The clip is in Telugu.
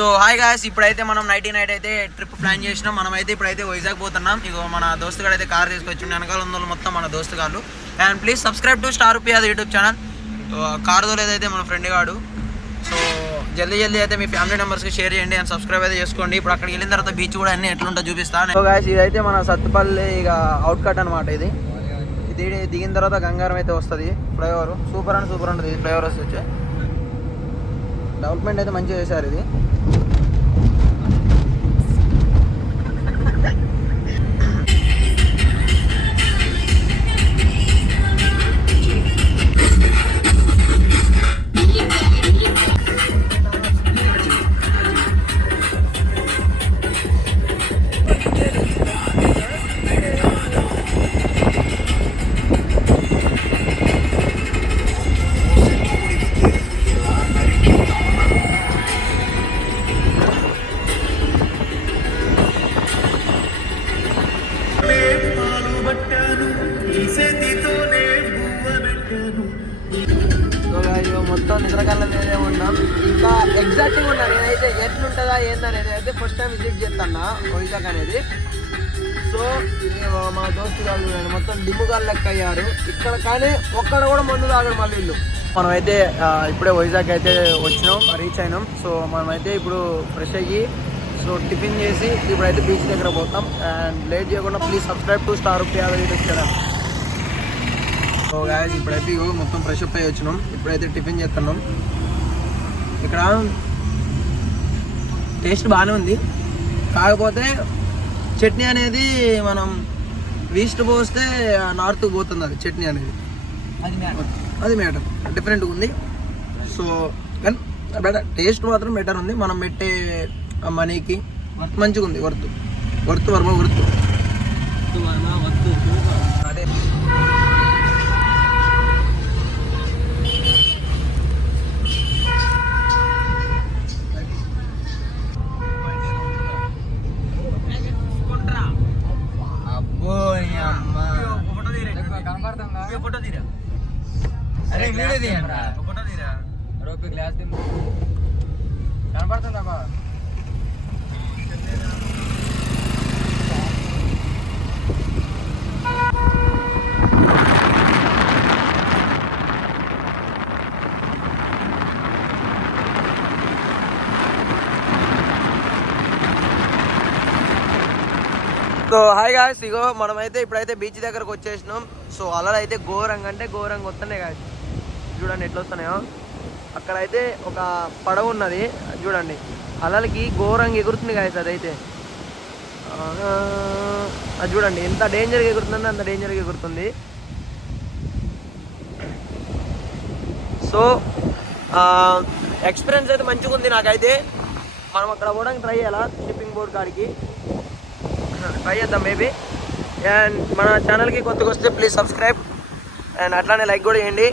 సో హాయ్ గాయ్స్, ఇప్పుడైతే మనం నైట్ అయితే ట్రిప్ ప్లాన్ చేసినాం. మనమైతే ఇప్పుడైతే వైజాగ్ పోతున్నాం. ఇగో మన దోస్తుగాడు అయితే కార్ తీసుకొచ్చి వెనకాల ఉన్న మొత్తం మన దోస్తుగాళ్ళు. And please subscribe to star rupee YouTube channel. Car తోలేదైతే మన ఫ్రెండ్ గాడు. సో జల్దీ అయితే మీ ఫ్యామిలీ మెంబర్స్కి షేర్ చేయండి అండ్ సబ్స్క్రైబ్ అయితే చేసుకోండి. ఇప్పుడు అక్కడికి వెళ్ళిన తర్వాత బీచ్ కూడా అన్ని ఎట్లుంటో చూపిస్తాను. సో గాయ్స్, ఇదైతే మన సత్తుపల్లి ఇక అవుట్ కట్ అనమాట. ఇది దిగిన తర్వాత గంగారం అయితే వస్తుంది. ఫ్లైఓవర్ సూపర్ ఉంటుంది. ఇది ఫ్లైఓవర్ వచ్చి డెవలప్మెంట్ అయితే మంచిగా చేశారు. ఇది మొత్తం నిద్రకల్లే ఉన్నాం. ఇంకా ఎగ్జాక్ట్గా ఉన్నా నేనైతే ఎట్లుంటుందా ఏందనేది అయితే ఫస్ట్ టైం విజిట్ చేస్తాను వైజాగ్ అనేది. సో మా దోస్తు గారు మొత్తం డిమ్ముగాలు లెక్క అయ్యారు ఇక్కడ. కానీ ఒక్కడ కూడా మందు తాగరు మళ్ళీ వీళ్ళు. మనమైతే ఇప్పుడే వైజాగ్ అయితే వచ్చినాం, రీచ్ అయినాం. సో మనమైతే ఇప్పుడు ఫ్రెష్ అయ్యి సో టిఫిన్ చేసి ఇప్పుడైతే బీచ్ దగ్గర పోతాం. అండ్ లేట్ చేయకుండా please subscribe to star rupee YouTube channel. So guys, ఇప్పుడైతే మొత్తం ఫ్రెష్ అప్ అయ్యి వచ్చినాం. ఇప్పుడైతే టిఫిన్ చేస్తున్నాం. ఇక్కడ టేస్ట్ బాగానే ఉంది. కాకపోతే చట్నీ అనేది మనం ఈస్ట్ పోస్తే నార్త్ పోతుంది. అది చట్నీ అనేది అది మ్యాటర్ డిఫరెంట్గా ఉంది. సో కానీ బెటర్ టేస్ట్ మాత్రం బెటర్ ఉంది. మనం పెట్టే మనీకి మంచిగా ఉంది. వర్త్ అదే కనపడుతుందా? సో హాయ్ గాయ్స్, ఇగో మనమైతే ఇప్పుడైతే బీచ్ దగ్గరకు వచ్చేసినాం. సో అలలు అయితే ఘోరంగా వస్తున్నాయి గాయ్స్. చూడండి ఎట్లా వస్తున్నాయో. అక్కడైతే ఒక పడవ ఉన్నది చూడండి, అలలకి ఘోరంగా ఎగురుతుంది గాయ్స్. అదైతే అది చూడండి ఎంత డేంజర్గా ఎగురుతుందంటే అంత డేంజర్గా ఎగురుతుంది. సో ఎక్స్పీరియన్స్ అయితే మంచిగా ఉంది నాకైతే. మనం అక్కడ పోవడానికి ట్రై చేయాలా, షిప్పింగ్ బోర్డ్ కాడికి ట్రై చేద్దాం మేబీ. అండ్ మన ఛానల్కి కొత్తగా వస్తే ప్లీజ్ సబ్స్క్రైబ్ అండ్ అట్లానే లైక్ కూడా చేయండి.